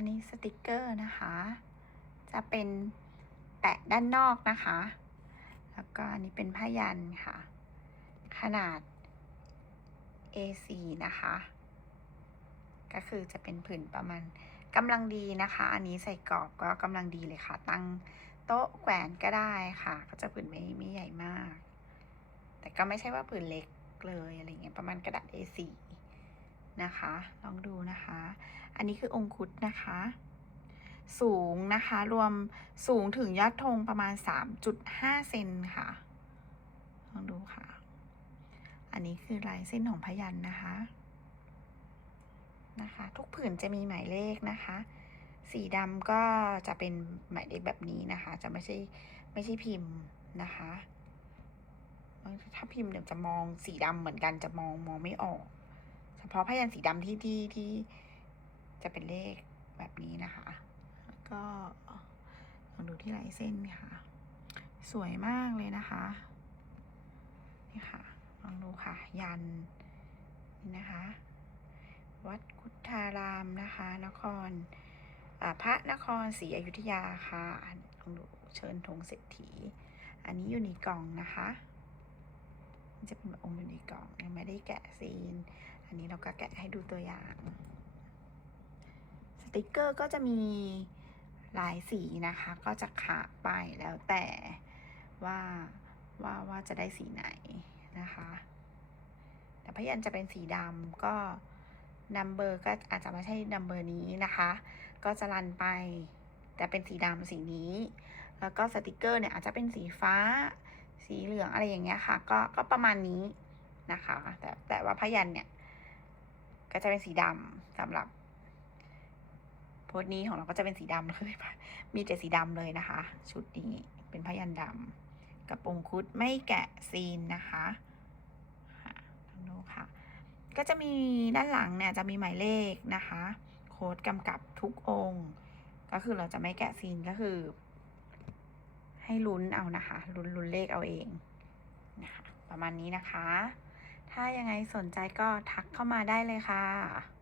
อันนี้สติกเกอร์นะคะ จะเป็นแปะด้านนอกนะคะ แล้วก็อันนี้เป็นผ้ายันค่ะ ขนาด A4 นะคะ ก็คือจะเป็นผืนประมาณกำลังดีนะคะ อันนี้ใส่กรอบก็กำลังดีเลยค่ะ ตั้งโต๊ะแขวนก็ได้ค่ะ ก็จะผืนไม่ไม่ใหญ่มาก แต่ก็ไม่ใช่ว่าผืนเล็กเลยอะไรเงี้ยประมาณกระดาษ A4 นะคะ ลองดูนะคะ อันนี้คือองคุดนะคะ สูงนะคะ รวมสูงถึงยอดธงประมาณ 3.5 เซนค่ะ ลองดูค่ะ อันนี้คือลายเส้นของพยัญชนะคะ นะคะ ทุกผืนจะมีหมายเลขนะคะ สีดำก็จะเป็นหมายเลขแบบนี้นะคะ จะไม่ใช่ไม่ใช่พิมพ์นะคะถ้าพิมพ์เดี๋ยวจะมองสีดำเหมือนกันจะมองมองไม่ออก เฉพาะพยัญชนะสีดำที่ที่ที่จะเป็นเลขแบบนี้นะคะ ก็ลองดูที่ลายเส้นค่ะ สวยมากเลยนะคะ นี่ค่ะ ลองดูค่ะ ยันนี่นะคะ วัดกุฏารามนะคะ นครพระนครศรีอยุธยาค่ะลองดูเชิญธงเศรษฐี อันนี้อยู่ในกล่องนะคะจะเป็นองค์อยู่ในกล่องยังไม่ได้แกะซีน อันนี้เราก็แกะให้ดูตัวอย่าง สติกเกอร์ก็จะมีหลายสีนะคะ ก็จะขาไปแล้วแต่ว่าว่าว่าจะได้สีไหนนะคะ แต่พยัญชนจะเป็นสีดำก็นัมเบอร์ก็อาจจะไม่ใช่นัมเบอร์นี้นะคะ ก็จะรันไป แต่เป็นสีดำสีนี้ แล้วก็สติกเกอร์เนี่ยอาจจะเป็นสีฟ้า สีเหลืองอะไรอย่างเงี้ยค่ะ ก็ก็ประมาณนี้นะคะ แต่แต่ว่าพยัญชนเนี่ย ก็จะเป็นสีดำสำหรับโพสต์นี้ของเราก็จะเป็นสีดำเลยมีแต่สีดำเลยนะคะ ชุดนี้เป็นพยัญชนะดำกับองคุดไม่แกะซีนนะคะลองดูค่ะ ก็จะมีด้านหลังเนี่ยจะมีหมายเลขนะคะ โค้ดกำกับทุกองค์ ก็คือเราจะไม่แกะซีนก็คือ ให้ลุ้นเอานะคะ ลุ้นลุ้นเลขเอาเองนะคะประมาณนี้นะคะ ถ้ายังไงสนใจก็ทักเข้ามาได้เลยค่ะ